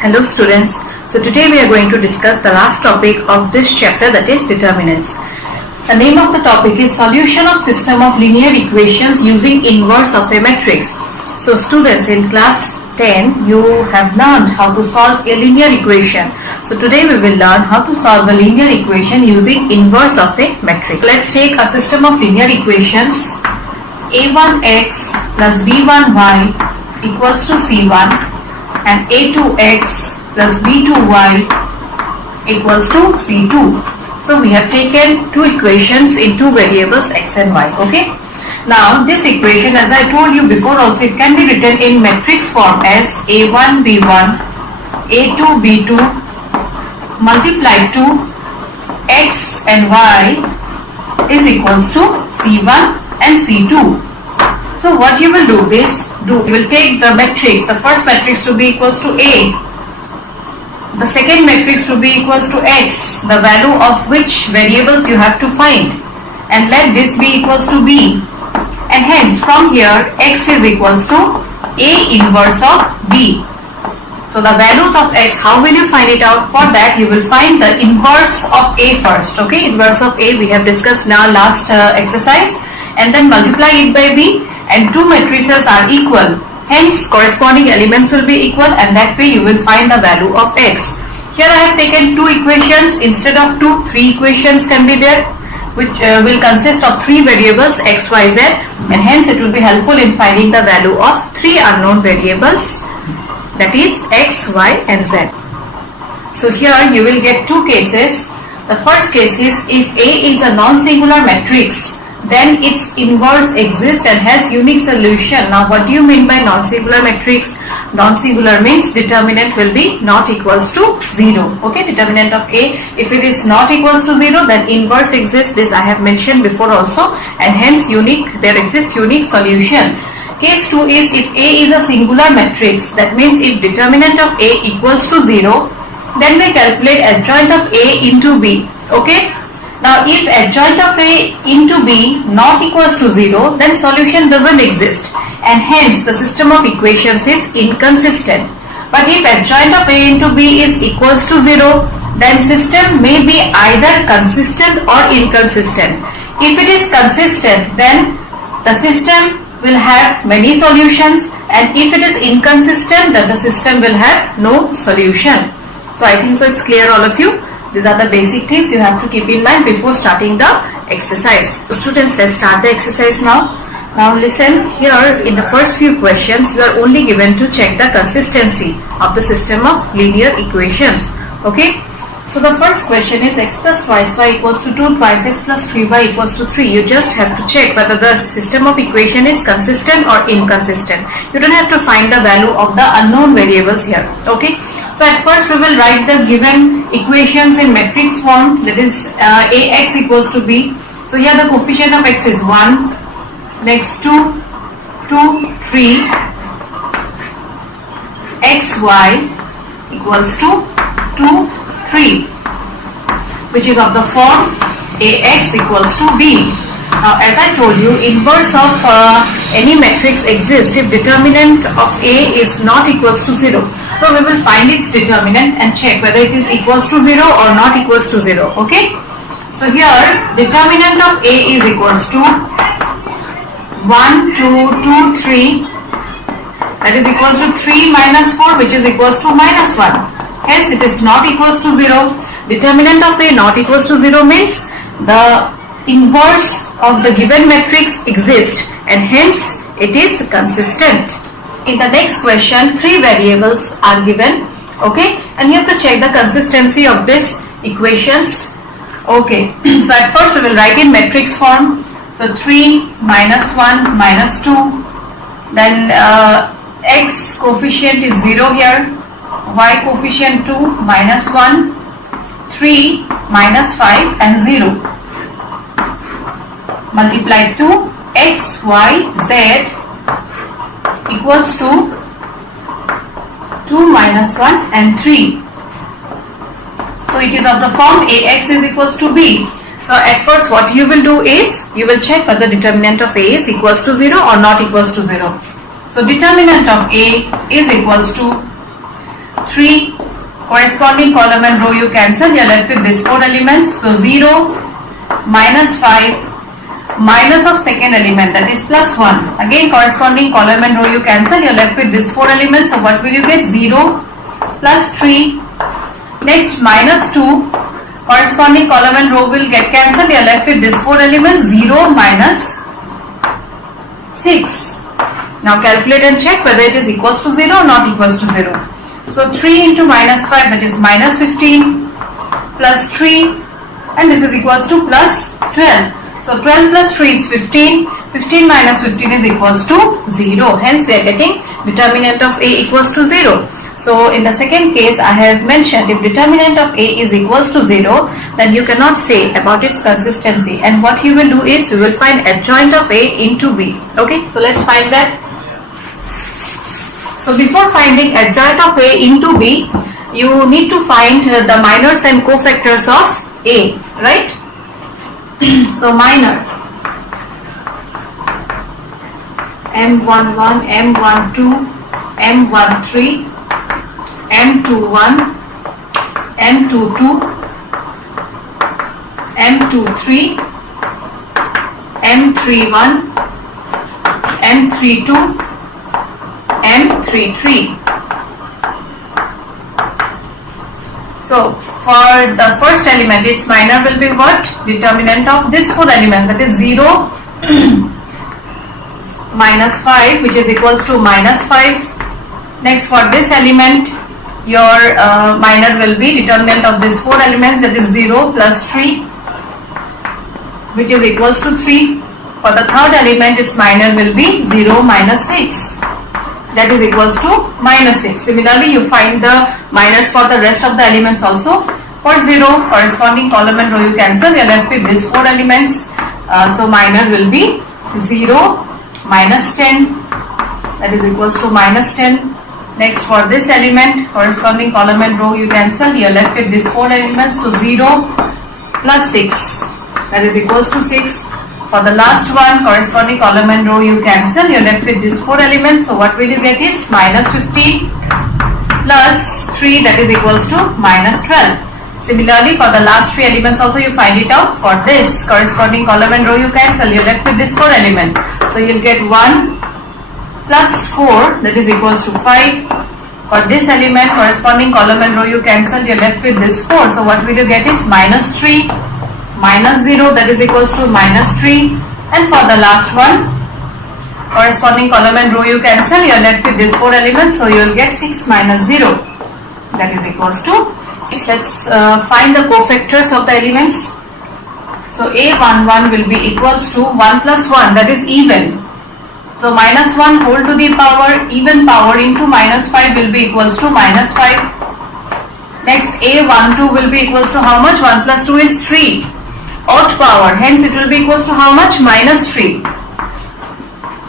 Hello students, so today we are going to discuss the last topic of this chapter, that is determinants. The name of the topic is solution of system of linear equations using inverse of a matrix. So students, in class 10 you have learned how to solve a linear equation. So today we will learn how to solve a linear equation using inverse of a matrix. Let's take a system of linear equations. a1x plus b1y equals to c1 and a2x plus b2y equals to c2. So we have taken two equations in two variables x and y. Okay. Now this equation, as I told you before also, it can be written in matrix form as a1 b1 a2 b2 multiplied to x and y is equals to c1 and c2. So what you will do is, you will take the matrix, the first matrix to be equals to A, the second matrix to be equals to X, the value of which variables you have to find, and let this be equals to B, and hence from here X is equals to A inverse of B. So the values of X, how will you find it out? For that you will find the inverse of A first. Okay, inverse of A we have discussed now last exercise, and then multiply it by B, and two matrices are equal, hence corresponding elements will be equal, and that way you will find the value of X. Here I have taken two equations instead of two, three equations can be there, which will consist of three variables x, y, z, and hence it will be helpful in finding the value of three unknown variables, that is x, y and z. So here you will get two cases. The first case is if A is a non-singular matrix, then its inverse exists and has unique solution. Now what do you mean by non-singular matrix? Non-singular means determinant will be not equals to 0. Okay, determinant of A, if it is not equals to 0, then inverse exists. This I have mentioned before also, and hence there exists unique solution. Case 2 is if A is a singular matrix, that means if determinant of A equals to 0, then we calculate adjoint of A into B. Okay. Now if adjoint of A into B not equals to 0, then solution doesn't exist, and hence the system of equations is inconsistent. But if adjoint of A into B is equals to 0, then system may be either consistent or inconsistent. If it is consistent, then the system will have many solutions, and if it is inconsistent, then the system will have no solution. So I think so it's clear, all of you. These are the basic things you have to keep in mind before starting the exercise. So students, let's start the exercise now. Now listen, here in the first few questions you are only given to check the consistency of the system of linear equations. Okay. So the first question is x plus twice y equals to 2, twice x plus 3y equals to 3. You just have to check whether the system of equation is consistent or inconsistent. You don't have to find the value of the unknown variables here. Okay. So at first we will write the given equations in matrix form, that is Ax equals to B. So here the coefficient of x is 1, next 2, 2, 3, xy equals to 2, 3, which is of the form Ax equals to B. Now as I told you, inverse of any matrix exists if determinant of A is not equals to 0. So we will find its determinant and check whether it is equals to 0 or not equals to 0. Okay. So here determinant of A is equals to 1, 2, 2, 3. That is equals to 3 minus 4, which is equals to minus 1. Hence it is not equals to 0. Determinant of A not equals to 0 means the inverse of the given matrix exists, and hence it is consistent. In the next question, three variables are given. Okay, and you have to check the consistency of these equations. Okay, so at first we will write in matrix form. So 3 minus 1 minus 2, then x coefficient is 0 here, y coefficient 2 minus 1, 3 minus 5 and 0, multiplied to x, y, z equals to 2 minus 1 and 3. So it is of the form Ax is equals to B. So at first what you will do is, you will check whether determinant of A is equals to 0 or not equals to 0. So determinant of A is equals to 3, corresponding column and row you cancel, you are left with these 4 elements. So 0, minus 5, minus of second element, that is plus 1. Again corresponding column and row you cancel, you are left with these 4 elements. So what will you get? 0, plus 3. Next minus 2, corresponding column and row will get cancelled, you are left with these 4 elements. 0, minus 6. Now calculate and check whether it is equals to 0 or not equals to 0. So 3 into minus 5, that is minus 15, plus 3, and this is equals to plus 12. So 12 plus 3 is 15, 15 minus 15 is equals to 0. Hence we are getting determinant of A equals to 0. So in the second case I have mentioned, if determinant of A is equals to 0, then you cannot say about its consistency, and what you will do is you will find adjoint of A into B. Okay, so let's find that. So before finding adjoint of A into B, you need to find the minors and cofactors of A, right? So minor M11, M12, M13, M21, M22, M23, M31, M32, M33. So for the first element, its minor will be what? Determinant of this 4 elements, that is 0, minus 5, which is equals to minus 5. Next for this element, your minor will be determinant of these 4 elements, that is 0 plus 3, which is equals to 3. For the third element, its minor will be 0 minus 6, that is equals to minus 6. Similarly, you find the minors for the rest of the elements also. For 0, corresponding column and row you cancel, you are left with these 4 elements. So minor will be 0, minus 10, that is equals to minus 10. Next for this element, corresponding column and row you cancel, you are left with these 4 elements. So 0 plus 6, that is equals to 6. For the last one, corresponding column and row you cancel, you are left with these 4 elements. So what will you get is minus 15 plus 3, that is equals to minus 12. Similarly, for the last 3 elements also you find it out. For this, corresponding column and row you cancel, you are left with these 4 elements. So you will get 1 plus 4, that is equals to 5. For this element, corresponding column and row you cancel, you are left with this 4. So what will you get is minus 3, minus 0, that is equals to minus 3. And for the last one, corresponding column and row you cancel, you are left with these 4 elements. So you will get 6 minus 0, that is equals to 6. Let's find the cofactors of the elements. So A11 will be equals to 1 plus 1, that is even. So minus 1 whole to the power, even power into minus 5 will be equals to minus 5. Next A12 will be equals to how much? 1 plus 2 is 3. Odd power, hence it will be equals to how much? Minus 3.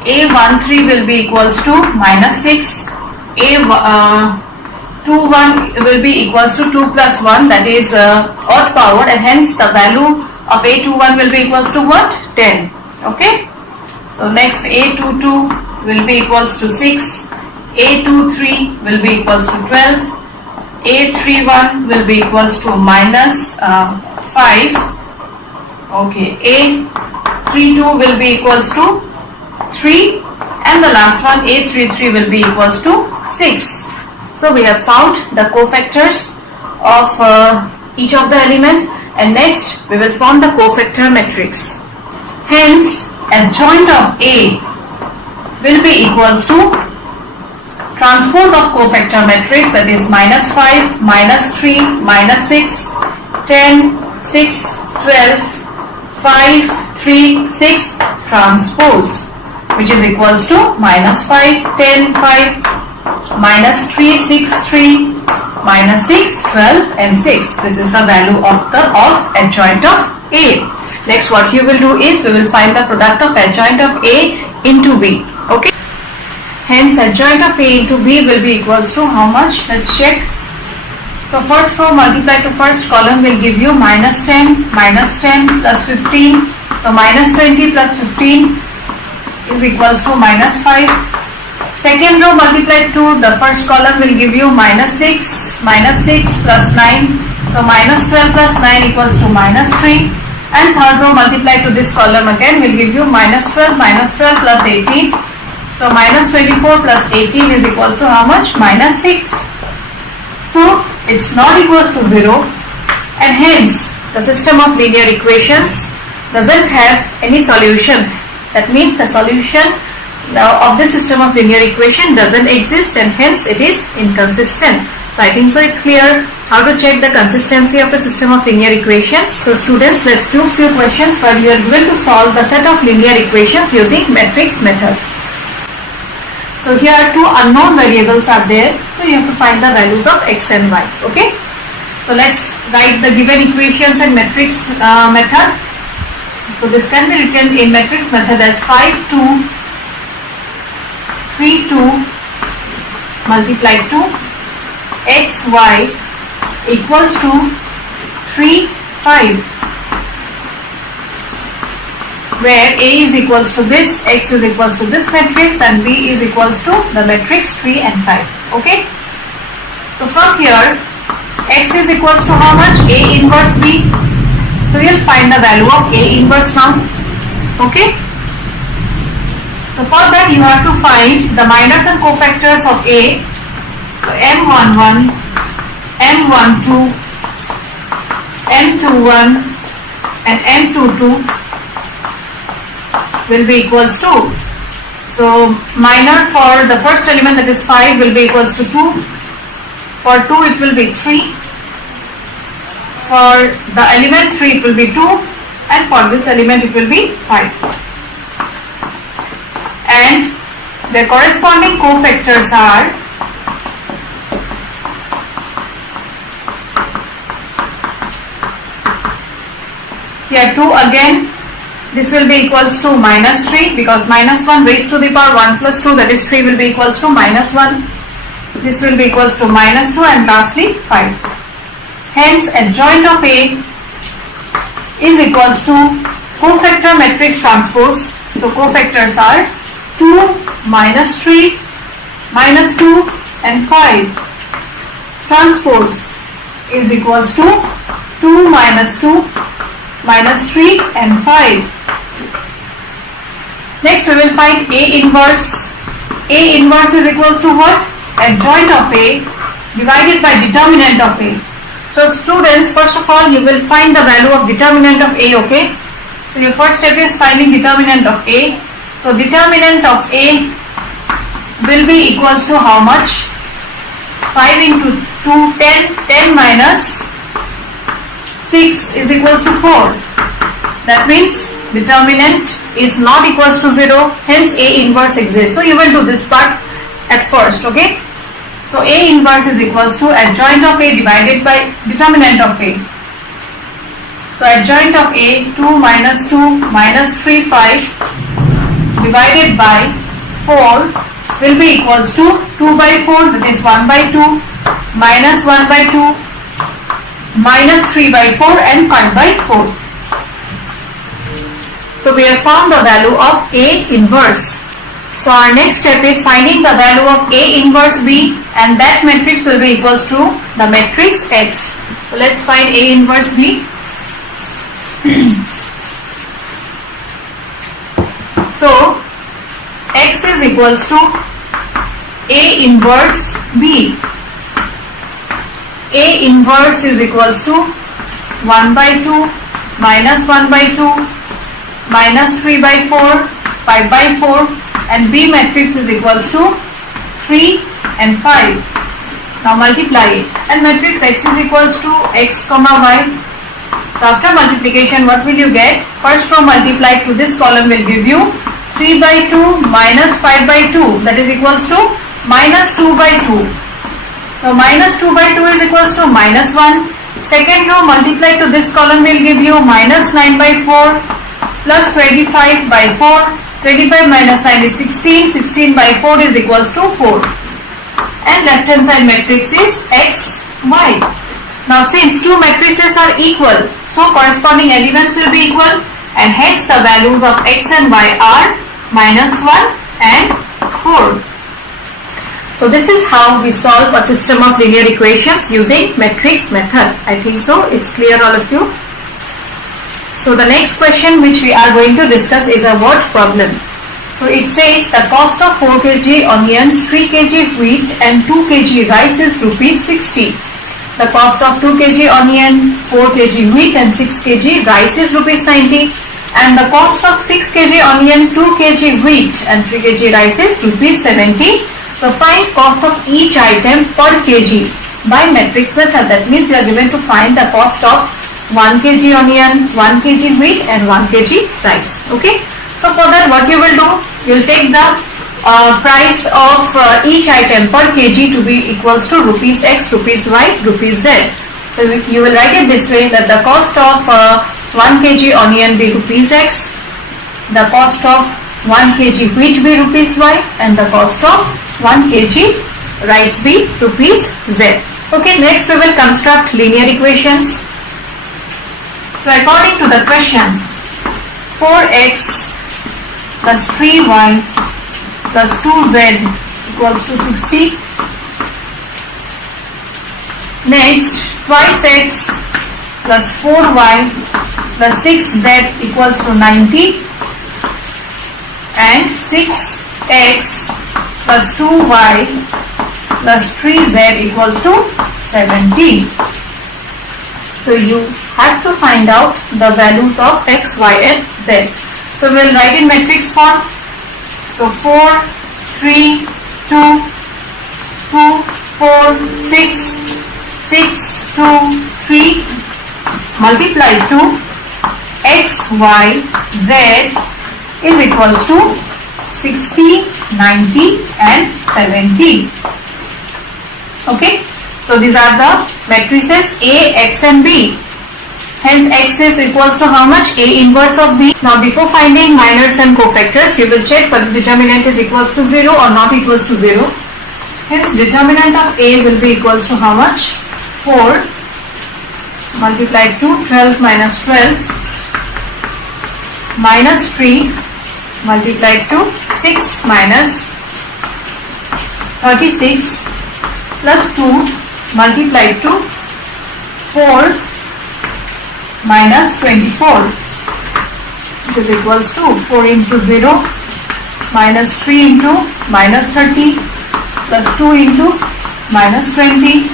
A13 will be equals to minus 6. A21 will be equals to 2 plus 1, that is odd power, and hence the value of A21 will be equals to what? 10. Okay. So next A22 will be equals to 6. A23 will be equals to 12. A31 will be equals to minus 5. Okay, A32 will be equals to 3, and the last one A33 will be equals to 6. So we have found the cofactors of each of the elements, and next we will form the cofactor matrix. Hence adjoint of A will be equals to transpose of cofactor matrix, that is minus 5, minus 3, minus 6, 10, 6, 12, 5, 3, 6 transpose, which is equals to minus 5, 10, 5, minus 3, 6, 3, minus 6, 12 and 6. This is the value of adjoint of A. Next what you will do is we will find the product of adjoint of A into B. Okay. Hence adjoint of A into B will be equals to how much? Let's check. So first row multiplied to first column will give you minus 10 plus 15. So minus 20 plus 15 is equals to minus 5. Second row multiplied to the first column will give you -6 plus 9. So minus 12 plus 9 equals to -3. And third row multiplied to this column again will give you -12 plus 18. So minus 24 plus 18 is equals to how much? -6. So it's not equals to 0, and hence the system of linear equations doesn't have any solution. That means the solution of the system of linear equation doesn't exist, and hence it is inconsistent. So I think so it's clear how to check the consistency of a system of linear equations. So students, let's do few questions where you are going to solve the set of linear equations using matrix method. So here two unknown variables are there, so you have to find the values of x and y. Okay, so let's write the given equations in matrix method. So this can be written in matrix method as 5, 2, 3, 2 multiplied to x, y equals to 3, 5, where A is equals to this, x is equals to this matrix, and B is equals to the matrix 3 and 5. Okay, so from here x is equals to how much? A inverse B. So you'll find the value of A inverse now. Okay, so for that you have to find the minors and cofactors of A. So M11, M12, M21 and M22 will be equals to, so minor for the first element, that is 5, will be equals to 2. For 2 it will be 3. For the element 3 it will be 2, and for this element it will be 5. And the corresponding cofactors are here 2 again. This will be equals to -3, because -1 raised to the power 1 plus 2, that is 3, will be equals to -1. This will be equals to -2, and lastly 5. Hence adjoint of A is equals to cofactor matrix transpose. So cofactors are 2, -3, -2 and 5. Transpose is equals to 2, -2, -3 and 5. Next we will find A inverse. A inverse is equals to what? Adjoint of A divided by determinant of A. So students, first of all you will find the value of determinant of A. Okay, so your first step is finding determinant of A. So determinant of A will be equals to how much? 5 into 2, 10, 10 minus 6 is equals to 4. That means determinant is not equals to 0, hence A inverse exists. So you will do this part at first. Okay, so A inverse is equals to adjoint of A divided by determinant of A. So adjoint of A, 2 minus 2 minus 3, 5 divided by 4 will be equals to 2 by 4, that is 1 by 2 minus 1 by 2 minus 3 by 4 and 5 by 4. So we have found the value of A inverse. So our next step is finding the value of A inverse B, and that matrix will be equals to the matrix X. So let's find A inverse B. So X is equals to A inverse B. A inverse is equals to 1 by 2 minus 1 by 2 minus 3 by 4, 5 by 4, and B matrix is equals to 3 and 5. Now multiply it, and matrix X is equals to X comma Y. So after multiplication what will you get? First row multiplied to this column will give you 3 by 2 minus 5 by 2, that is equals to minus 2 by 2. So minus 2 by 2 is equals to minus 1. Second row multiplied to this column will give you minus 9 by 4 plus 25 by 4. 25 minus 9 is 16. 16 by 4 is equals to 4. And left hand side matrix is X, Y. Now since two matrices are equal, so corresponding elements will be equal, and hence the values of X and Y are minus 1 and 4. So this is how we solve a system of linear equations using matrix method. I think so. It's clear, all of you. So the next question which we are going to discuss is a word problem. So it says the cost of 4 kg onions, 3 kg wheat and 2 kg rice is rupees 60. The cost of 2 kg onion, 4 kg wheat and 6 kg rice is rupees 90. And the cost of 6 kg onion, 2 kg wheat and 3 kg rice is rupees 70. So find cost of each item per kg by matrix method. That means we are given to find the cost of 1 kg onion, 1 kg wheat and 1 kg rice. Okay. So for that what you will do, you will take the price of each item per kg to be equals to rupees x, rupees y, rupees z. So you will write it this way, that the cost of 1 kg onion be rupees x, the cost of 1 kg wheat be rupees y and the cost of 1 kg rice be rupees z. Okay, next we will construct linear equations. So according to the question, 4x plus 3y plus 2z equals to 60. Next, twice x plus 4y plus 6z equals to 90. And 6x plus 2y plus 3z equals to 70. So you have to find out the values of x, y and z. So we will write in matrix form. So 4, 3, 2, 2, 4, 6, 6, 2, 3 multiply to x, y, z is equals to 60, 90 and 70. Okay. So these are the matrices A, X and B. Hence x is equals to how much? A inverse of B. Now before finding minors and cofactors, you will check whether determinant is equals to 0 or not equals to 0. Hence determinant of A will be equals to how much? 4 multiplied to 12 minus 12 minus 3 multiplied to 6 minus 36 plus 2 multiplied to 4 minus 24, which is equals to 4 into 0 minus 3 into minus 30 plus 2 into minus 20.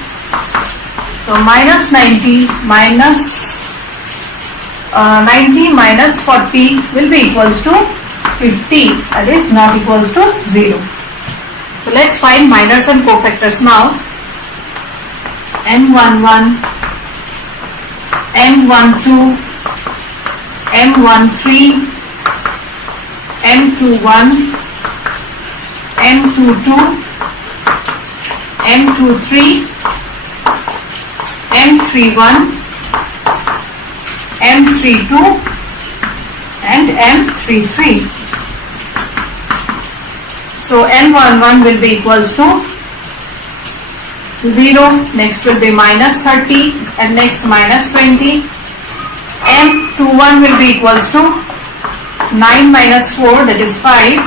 So minus 90 minus 90 minus 40 will be equals to 50, that is not equals to 0. So let's find minors and cofactors now. M11, M12, M13, M21, M22, M23, M31, M32 and M33. So M11 will be equals to 0, next will be minus 30 and next minus 20. M21 will be equals to 9 minus 4, that is 5.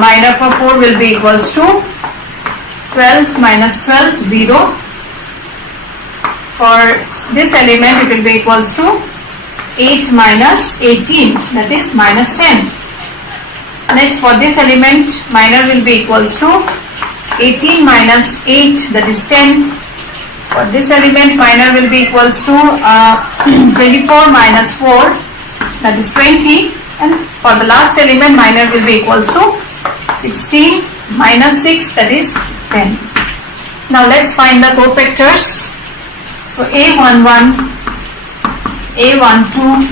Minor for 4 will be equals to 12 minus 12, 0. For this element it will be equals to 8 minus 18, that is minus 10. Next for this element minor will be equals to 18 minus 8, that is 10. For this element minor will be equals to 24 minus 4, that is 20. And for the last element minor will be equals to 16 minus 6, that is 10. Now let's find the cofactors. So A11, A12,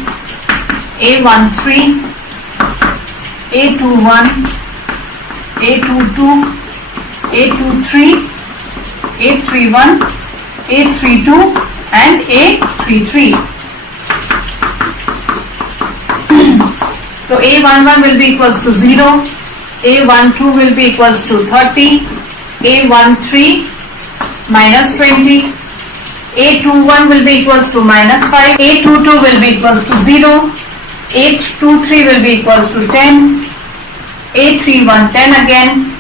A13, A21, A22, A23, A31, A32 and A33. So A11 will be equals to 0, A12 will be equals to 30, A13 minus 20, A21 will be equals to minus 5, A22 will be equals to 0, A23 will be equals to 10, A31 10 again,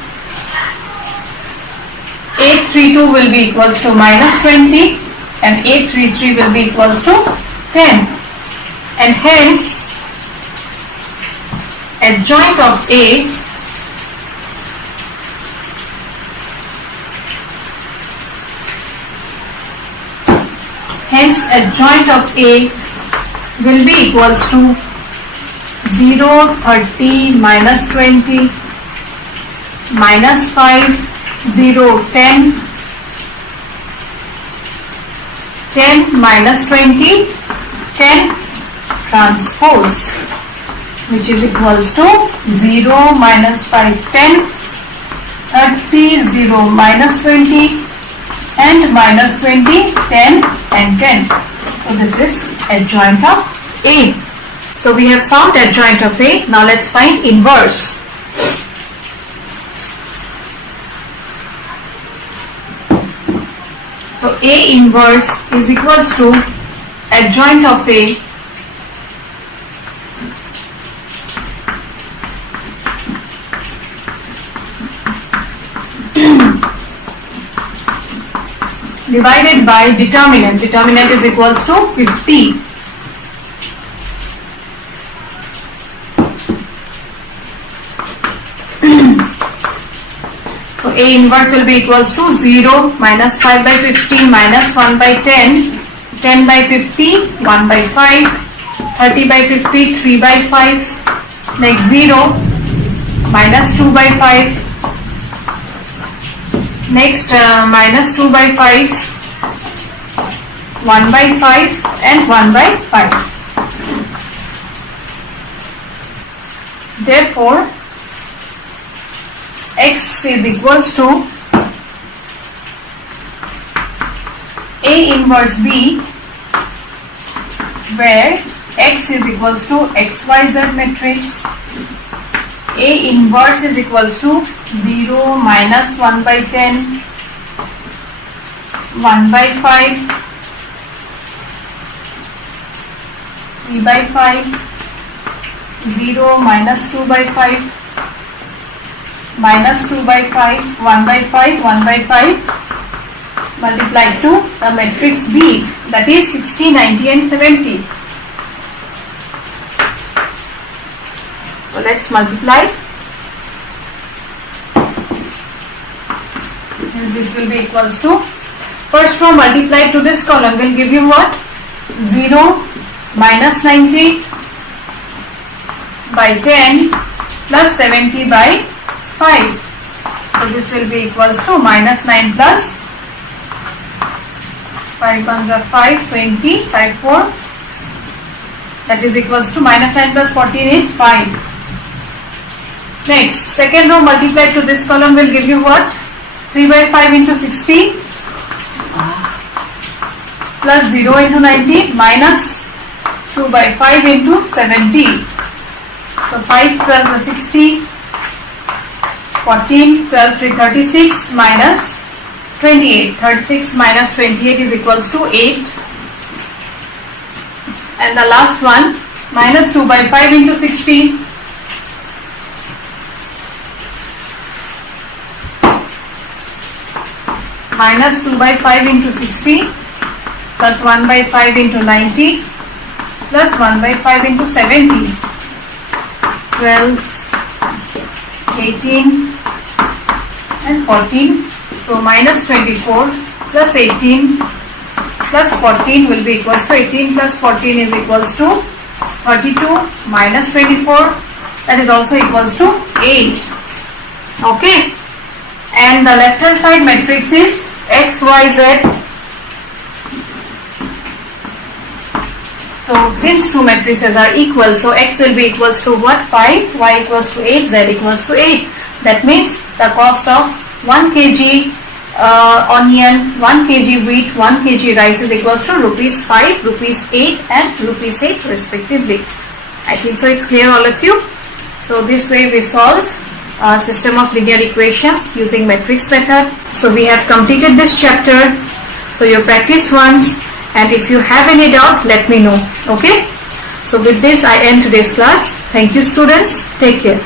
832 will be equals to minus 20 and 833 will be equals to 10, and hence adjoint of A will be equals to 0, 30, minus 20, minus 5, 0, 10, 10 minus 20, 10 transpose, which is equals to 0, minus 5, 10, 30, 0, minus 20, and minus 20, 10 and 10. So this is adjoint of A. So we have found adjoint of A. Now let's find inverse. So A inverse is equals to adjoint of A divided by determinant. Determinant is equals to 50. So A inverse will be equals to 0, minus 5 by 15, minus 1 by 10, 10 by 50, 1 by 5, 30 by 50, 3 by 5, next 0, minus 2 by 5, next minus 2 by 5, 1 by 5 and 1 by 5. Therefore, X is equals to A inverse B, where X is equals to XYZ matrix. A inverse is equals to 0, minus 1 by 10, 1 by 5, 3 by 5, 0, minus 2 by 5, minus 2 by 5, 1 by 5, 1 by 5, multiplied to the matrix B, that is 60, 90 and 70. So let's multiply. This will be equals to, first row multiplied to this column will give you what? 0, minus 90 by 10 plus 70 by 5. So this will be equals to minus 9 plus 5 ones are 5, 20, 5, 4. That is equals to minus 9 plus 14 is 5. Next, second row multiplied to this column will give you what? 3 by 5 into 60 plus 0 into 90 minus 2 by 5 into 70. So 5, 12 is 60, 14, 12, 3, 36 minus 28. 36 minus 28 is equals to 8. And the last one, minus 2 by 5 into 60. Minus 2 by 5 into 60 plus 1 by 5 into 90 plus 1 by 5 into 70. 12, 18 and 14. So minus 24 plus 18 plus 14 will be equals to 18 plus 14 is equals to 32 minus 24, that is also equals to 8. Okay. And the left hand side matrix is X, Y, Z. So since two matrices are equal, so X will be equals to what? 5, Y equals to 8, Z equals to 8. That means the cost of 1 kg onion, 1 kg wheat, 1 kg rice is equals to rupees 5, rupees 8 and rupees 8 respectively. I think so it's clear all of you. So this way we solve system of linear equations using matrix method. So we have completed this chapter. So you practice once, and if you have any doubt, let me know. Okay. So with this I end today's class. Thank you students. Take care.